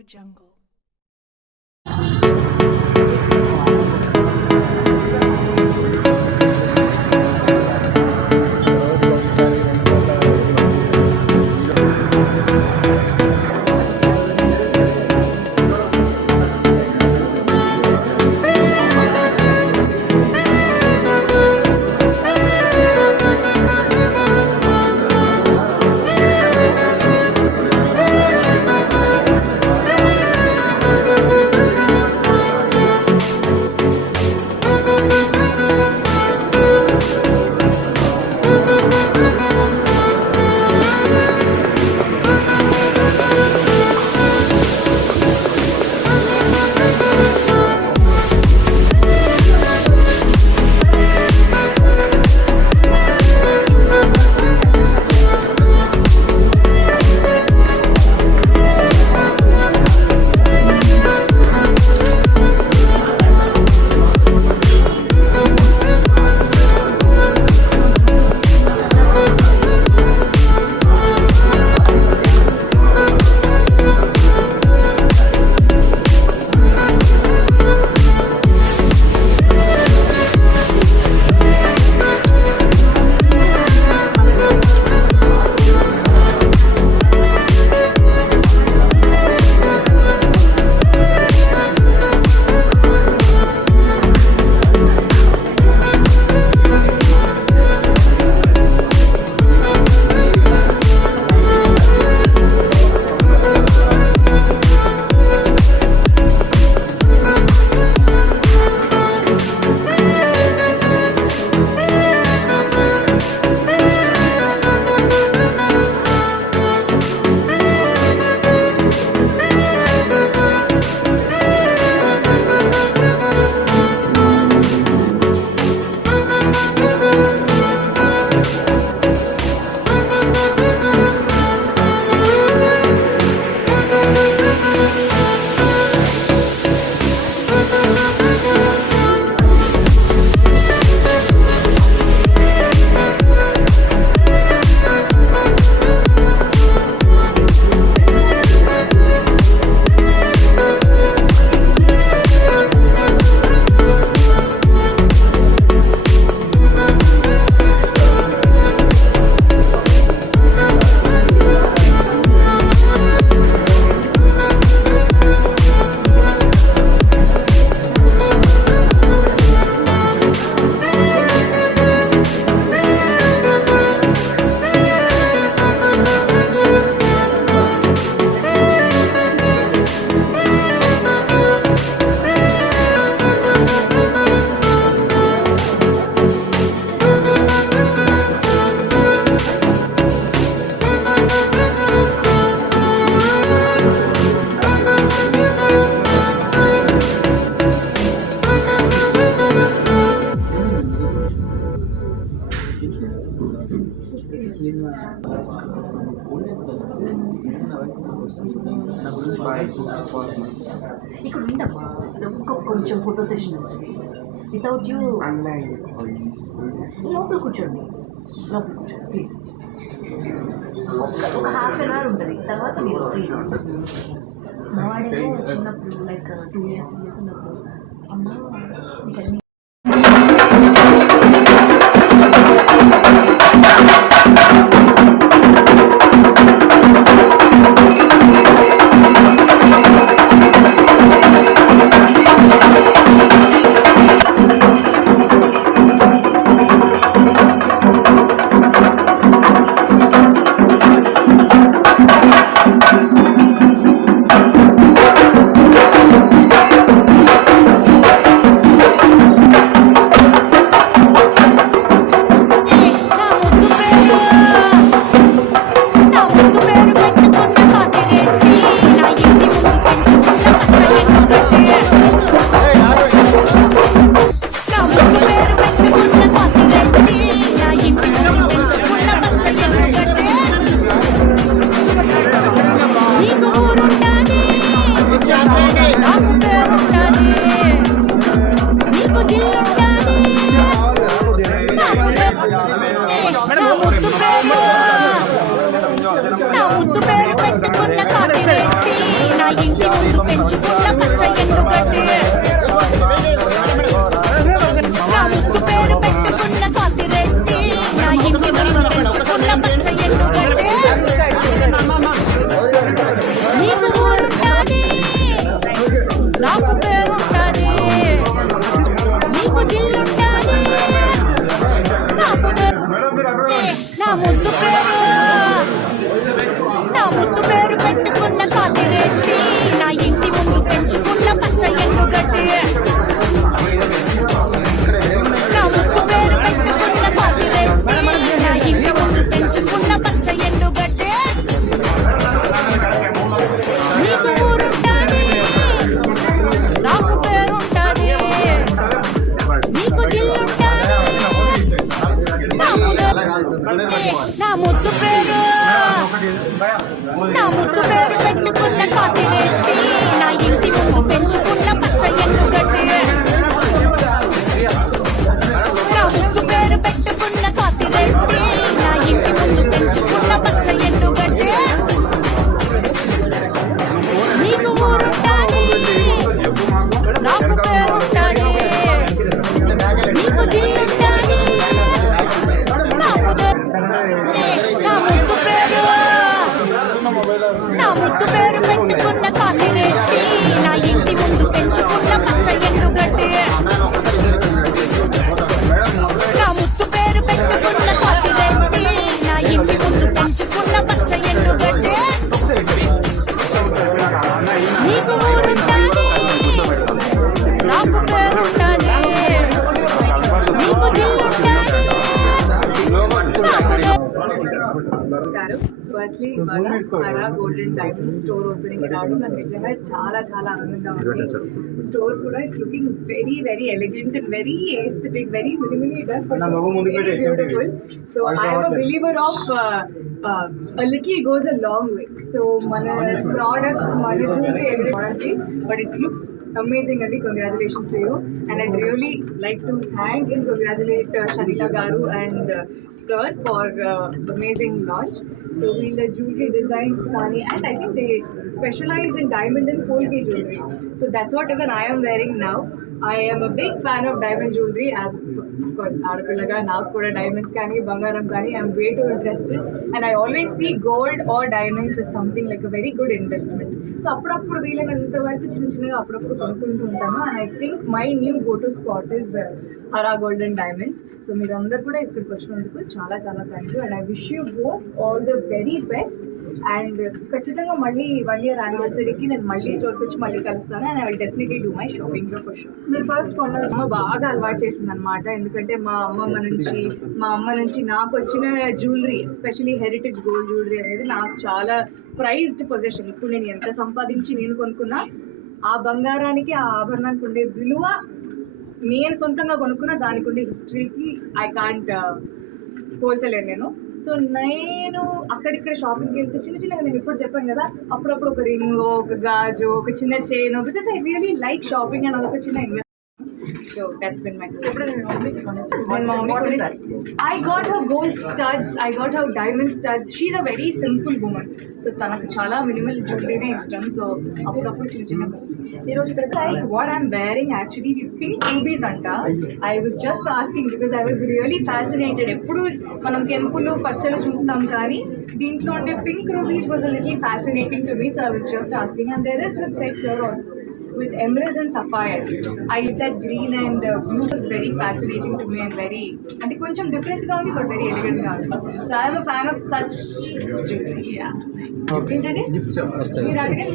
AudioJungle. ఇక్కడ ఉండమ్మా కొంచెం ఫోటో సెషన్ ఉంటుంది వితౌట్ యూ లోపల కూర్చోండి ప్లీజ్ ఒక హాఫ్ అన్ అవర్ ఉంటుంది తర్వాత మీరు ఫ్రీ మా వాడేమో చిన్నప్పుడు లైక్ 2 years ఉన్నప్పుడు అమ్మ మీకు నా ముద్దు పేరు పెట్టుకున్న కాకి రెట్టి నా ఇంటి ముందు పెంచుకున్న పచ్చ ఎండుగడ్డి నా ముద్దు పేరు పెట్టుకున్న సాతిరెడ్డి నా ఇంటి ముందు పెంచుకున్న పచ్చ ఎండుగడ్డి నీకు ఊరుంటాది నాకు పేరుంటాది నీకు జిల్లుంటాది నాకు నా ముద్దు పేరు పెట్టుకున్న సాతిరెడ్డి నా ఇంటి ముందు పెంచుకున్న పచ్చ ఎండుగడ్డి నా ముద్దు పేరు పెట్టుకున్న సాతిరెడ్డి నా ఇంటి ముందు పెంచుకున్న పచ్చ ఎండుగడ్డి నీకు ఊరుంటాది నాకు పేరుంటాది నీకు జిల్లుంటాది నా ముద్దు పేరు పెట్టుకున్న సాతిరెడ్డి నా ఇంటి ముందు పెంచుకున్న పచ్చ ఎండుగడ్డి నా ముద్దు పేరు పెట్టుకున్న సాతిరెడ్డి నా ఇంటి ముందు పెంచుకున్న పచ్చ ఎండుగడ్డి నీకు ఊరుంటాది నాకు పేరుంటాది నీకు జిల్లుంటాది నా ముద్దు పేరు పెట్టుకున్న సాతిరెడ్డి నా ఇంటి ముందు పెంచుకున్న పచ్చ ఎండుగడ్డి నా ముద్దు పేరు పెట్టుకున్న సాతిరెడ్డి నా ఇంటి ముందు పెంచుకున్న పచ్చ ఎండుగడ్డి నీకు ఊరుంటాది నాకు పేరుంటాది నీకు జిల్లుంటాది ఫస్ట్లీ ఇవాళ అరా గోల్డెన్ డైమండ్ స్టోర్ ఓపెనింగ్ రావడం నాకు నిజంగా చాలా చాలా ఆనందంగా ఉంది. స్టోర్ కూడా it's looking very very elegant and very aesthetic, very minimally done but very beautiful. So I am a believer of a little goes a long way. So మన products మన jewelry everything, but it looks amazing and congratulations to you, and I'd really like to thank and congratulate Shalila Garu and sir for amazing launch. So we'll jewelry designs Kani, and I think they specialize in diamond and polki jewelry. So that's what even I am wearing now. I am a big fan of diamond jewelry, as of course ఆడపిల్లగా నాకు కూడా diamonds కానీ బంగారం కానీ I'm way too interested, and I always see gold or diamonds is something like a very good investment. So అప్పుడప్పుడు వీలైనంత వరకు చిన్న చిన్నగా అప్పుడప్పుడు కొనుక్కుంటూ ఉంటాను, and I think my new go to spot is Ara golden diamonds. So మీరందరూ కూడా ఇక్కడికి వచ్చినందుకు చాలా చాలా thank you, and I wish you both all the very best. And ఖచ్చితంగా మళ్ళీ 1 year యానివర్సరీకి నేను మళ్ళీ స్టోర్కి వచ్చి మళ్ళీ కలుస్తాను, and I will definitely do my shopping for sure. నేను ఫస్ట్ కొన్న అమ్మ బాగా అలవాటు చేసింది అనమాట, ఎందుకంటే మా అమ్మ నుంచి నాకు వచ్చిన jewellery, especially heritage gold jewellery అనేది నాకు చాలా ప్రైజ్డ్ పొజిషన్. ఇప్పుడు నేను ఎంత సంపాదించి నేను కొనుక్కున్నా ఆ బంగారానికి ఆ ఆభరణానికి ఉండే విలువ, నేను సొంతంగా కొనుక్కున్న దానికి ఉండే హిస్టరీకి ఐ కాంట్ పోల్చలేను నేను. సో నేను అక్కడిక్కడ షాపింగ్కి వెళ్తే చిన్న చిన్నగా నేను ఇప్పుడు చెప్పాను కదా, అప్పుడప్పుడు ఒక రింగ్, ఒక గాజు, ఒక చిన్న chain, because I really like shopping and అదొక చిన్న invest. So that's been my I got her gold studs, I got her diamond studs. She's a very simple woman, so తనకు చాలా మినిమల్ జ్యువెలరీ ఇష్టం. So అప్పుడప్పుడు చిన్న చిన్న ఈరోజు ఇక్కడ like what I'm wearing actually pink rubies అంట. I was just asking because I was really fascinated. ఎప్పుడు మనం కెంపులు పచ్చలు చూస్తాం కానీ దీంట్లో ఉండే pink rubies was a little fascinating to me. So I was just asking, and there is this set here also with emeralds and sapphires. I said green and blue was very fascinating to me, and very and కొంచెం different గా ఉంది, but very elegant గా ఉంది. So I am a fan of such jewelry. Yeah. ఏంటంటే మీరు అడిగిన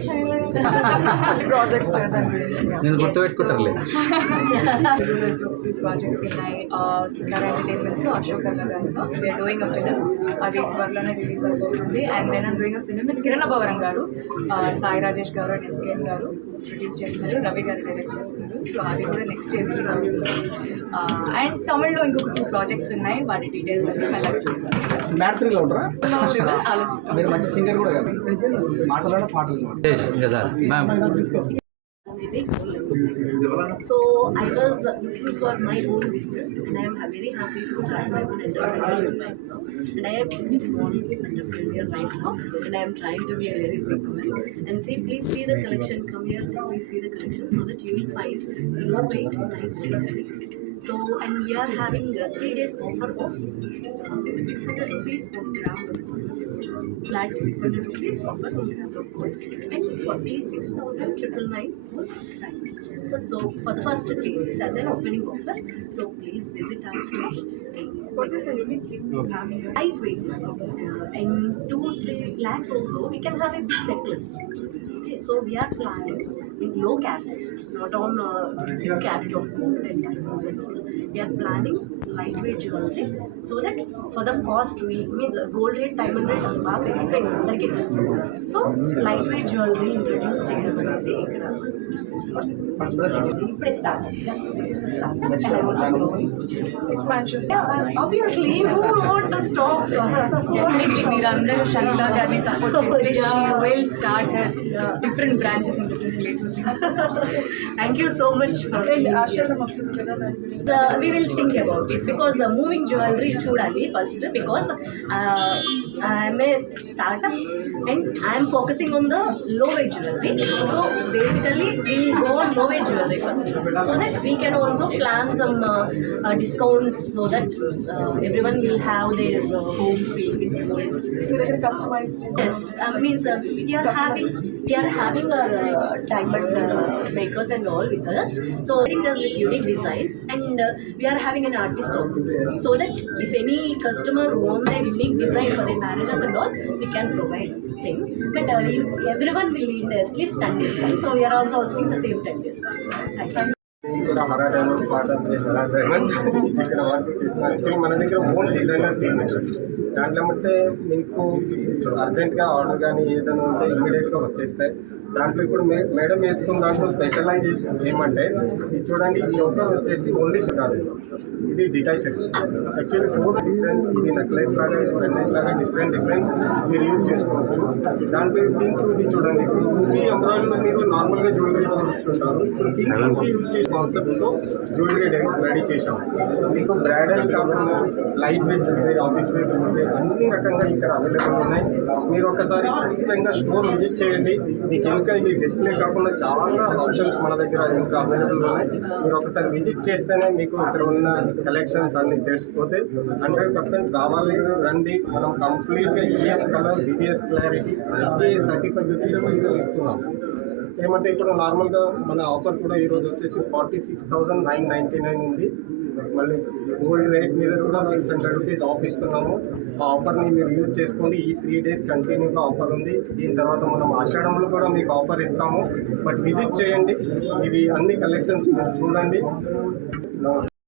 projects నేను గుర్తుపెట్టుకుంటానులే. Projects ఉన్నాయి సితారా ఎంటర్టైన్మెంట్స్లో అశోక్ అన్న గారితో వీఆర్ డూయింగ్ అ ఫిలిం, అది త్వరలోనే రిలీజ్ అవుతుంది. And then I'm doing a film with Kiran Abbavaram garu, Sai Rajesh గారు అండ్ ఎస్కేఎన్ గారు ప్రొడ్యూస్ చేస్తున్నారు, రవి గారు డైరెక్ట్ చేస్తున్నారు. సో అది కూడా నెక్స్ట్ ఇయర్ రిలీజ్ అవుతుంది. అండ్ తమిళ్లో ఇంకొక 2 ప్రాజెక్ట్స్ ఉన్నాయి, వాటి డీటెయిల్స్ అన్ని మ్యాట్రిక్లో ఉంటారా? ఆలోచిస్తాం. మీరు మంచి సింగర్ కూడా కదా, మాటలు పాటలు కదా ma'am. everyday gold level. So I was looking for my own business, and I am very happy to start my own entrepreneurship right now. And I am in this small entrepreneur right now, and I am trying to be a very big woman. And see, please see the collection. Come here, please see the collection so that you will find low weight, nice jewelry. So, and we are having 3 days offer of 600 rupees per gram of gold. Flat 600 rupees offer on gram of gold, and 46,999 for diamonds. So, for the first 3 days as an opening offer, so please visit our store. What is the unique thing you have here? Lightweight, in 2-3 lakhs also we can have a big necklace. Okay, so we are planning in low carats, not on big carat of gold and diamonds and all. We are planning lightweight jewelry so that for the cost we means gold rate, diamond rate బాగా పెరిగిపోయింది అందరికీ తెలుసు. So lightweight jewellery introduce చేయడం అనేది ఇక్కడ ఇప్పుడే start. Just this is the start. Expansion. Obviously, who want to stop? Definitely, మీరందరూ షైలా గారిని సపోర్ట్ చేస్తే she will start her different branches in different places. Thank you so much for ఆశ్రమం వస్తుంది కదా దాని గురించి. we will think about it because moving jewelry చూడాలి first because I am a startup and I am focusing on the low weight jewelry. So basically we will go on low weight jewelry first so that we can also plan some discounts so that everyone will have their home feel with gold. మీ దగ్గర customized Yes, means we are having our diamond makers and all with us. So doing us with unique designs, and we are having an artist also. So that if any customer want a unique design for their marriages and all, we can provide things. But everyone will need at least 10 days time. So we are also asking the same 10 days time. Thank you. కూడా హరా diamonds part of Hara diamond ఇక్కడ work చేస్తున్నాం. Actually మన దగ్గర own designer team దాంట్లో ఏమంటే మీకు అర్జెంట్గా order కానీ ఏదైనా ఉంటే ఇమీడియట్గా వచ్చేస్తాయి. దాంట్లో ఇప్పుడు మేడం వేసుకున్న దాంట్లో స్పెషలైజేషన్ ఏమంటే ఇది చూడండి, ఈ చోకర్ వచ్చేసి ఓన్లీ కాదు, ఇది డిటాచబుల్. యాక్చువల్లీ 4 డిఫరెంట్, ఇది నెక్లెస్ లాగా, పెండెంట్ లాగా డిఫరెంట్ మీరు యూజ్ చేసుకోవచ్చు. దాంట్లో దీంట్లో ఇది చూడండి, ఇప్పుడు రూబీ ఎంబ్రాయిడరీలో మీరు నార్మల్గా జ్యువెలరీ చూస్తుంటారు, ఇప్పుడు దీనికి యూజ్ చేసే కాన్సెప్ట్తో జ్యువెలరీ రెడీ చేసాం. మీకు బ్రైడల్ కాకుండా light weight jewellery, office wear jewellery అన్ని రకంగా ఇక్కడ అవైలబుల్ ఉన్నాయి. మీరు ఒకసారి ఖచ్చితంగా స్టోర్ విజిట్ చేయండి. మీకు ఇంకా ఇది డిస్ప్లే కాకుండా చాలా ఆప్షన్స్ మన దగ్గర ఇంకా అవైలబుల్ ఉన్నాయి. మీరు ఒకసారి విజిట్ చేస్తేనే మీకు ఇక్కడ ఉన్న కలెక్షన్స్ అన్ని తెలిసిపోతే 100% రావాలి, రండి. మనం కంప్లీట్గా ఈఎం కలర్, BBS క్లారిటీ ఇచ్చే సర్టిఫికెట్ మీరు ఇస్తున్నాం. ఏమంటే ఇప్పుడు నార్మల్గా మన ఆఫర్ కూడా ఈరోజు వచ్చేసి 46,999 ఉంది. మళ్ళీ గోల్డ్ రేట్ మీద కూడా 600 రూపీస్ ఆఫ్ ఇస్తున్నాము. ఆ ఆఫర్ని మీరు యూజ్ చేసుకోండి. ఈ 3 days కంటిన్యూగా ఆఫర్ ఉంది. దీని తర్వాత మనం ఆషాఢంలో కూడా మీకు ఆఫర్ ఇస్తాము. బట్ విజిట్ చేయండి, ఇవి అన్ని కలెక్షన్స్ మీరు చూడండి.